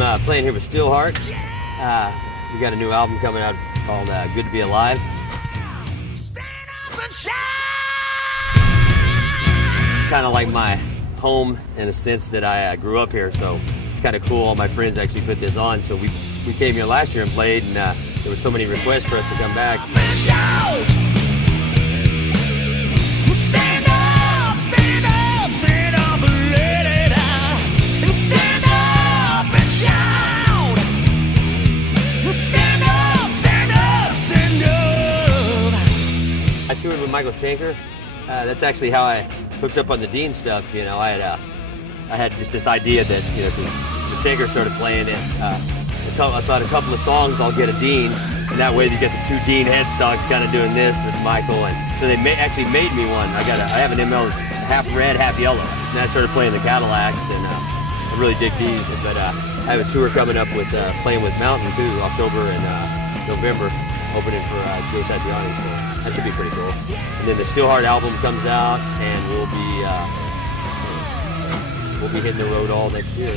I'm playing here with Steelheart. We got a new album coming out called Good to Be Alive. It's kind of like my home in a sense that I grew up here, so it's kind of cool. All my friends actually put this on, so we came here last year and played, and there were so many requests for us to come back. I toured with Michael Schenker. That's actually how I hooked up on the Dean stuff. You know, I had just this idea that, you know, when Schenker started playing it, I thought a couple of songs I'll get a Dean, and that way you get the two Dean headstocks kind of doing this with Michael. And so they actually made me one. I have an ML that's half red, half yellow, and I started playing the Cadillacs, and I really dig these. But I have a tour coming up with playing with Mountain too, October and November, opening for Joe Satriani, so that should be pretty cool. And then the Steelheart album comes out, and we'll be hitting the road all next year.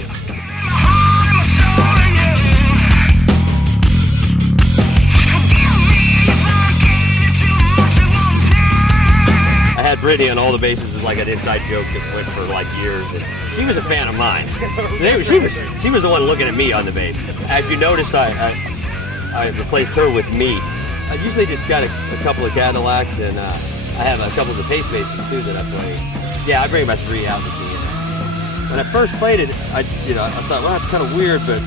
I had Brittany on all the bases as like an inside joke that went for like years, and she was a fan of mine. She was the one looking at me on the bass. As you noticed, I replaced her with me. I usually just got a couple of Cadillacs, and I have a couple of the pace basses too that I play. Yeah, I bring about 3 out with me. When I first played it, I thought, well, that's kind of weird, but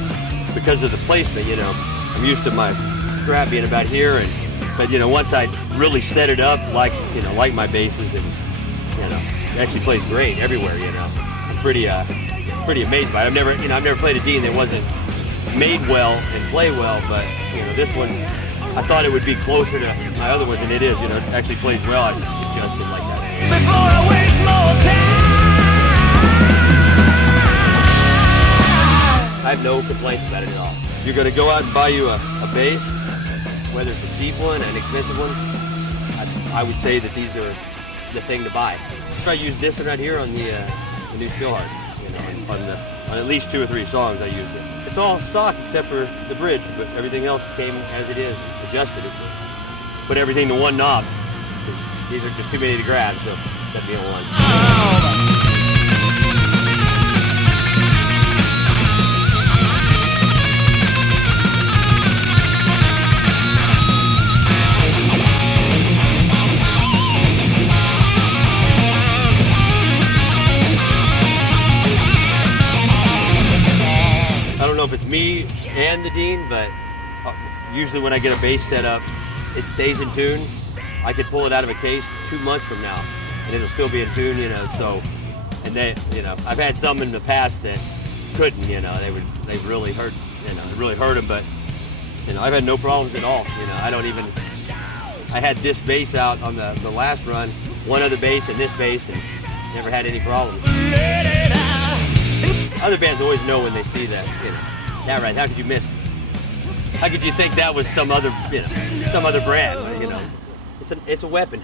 because of the placement, you know, I'm used to my scrap being about here, but you know, once I really set it up like my basses, and you know, it actually plays great everywhere. You know, I'm pretty amazed by it. I've never played a Dean that wasn't made well and play well, but you know, this one, I thought it would be closer to my other ones, and it is. You know, it actually plays well. I adjusted it like that. Before I waste more time, I have no complaints about it at all. If you're going to go out and buy you a bass, whether it's a cheap one, an expensive one, I would say that these are the thing to buy. I use this one right here on the new Steelheart. You know, on at least 2 or 3 songs I used it. It's all stock except for the bridge, but everything else came as it is, adjusted it. So put everything to one knob. These are just too many to grab, so that'd be on one. I don't know if it's me and the Dean, but usually when I get a bass set up, it stays in tune. I could pull it out of a case 2 months from now, and it'll still be in tune, you know. So, and then, you know, I've had some in the past that couldn't, you know, they really hurt, you know, it really hurt them. But you know, I've had no problems at all. You know, I had this bass out on the last run, one other bass and this bass, and never had any problems. Other bands always know when they see that, you know. Yeah, right. How could you miss? How could you think that was some other brand? You know, it's a weapon.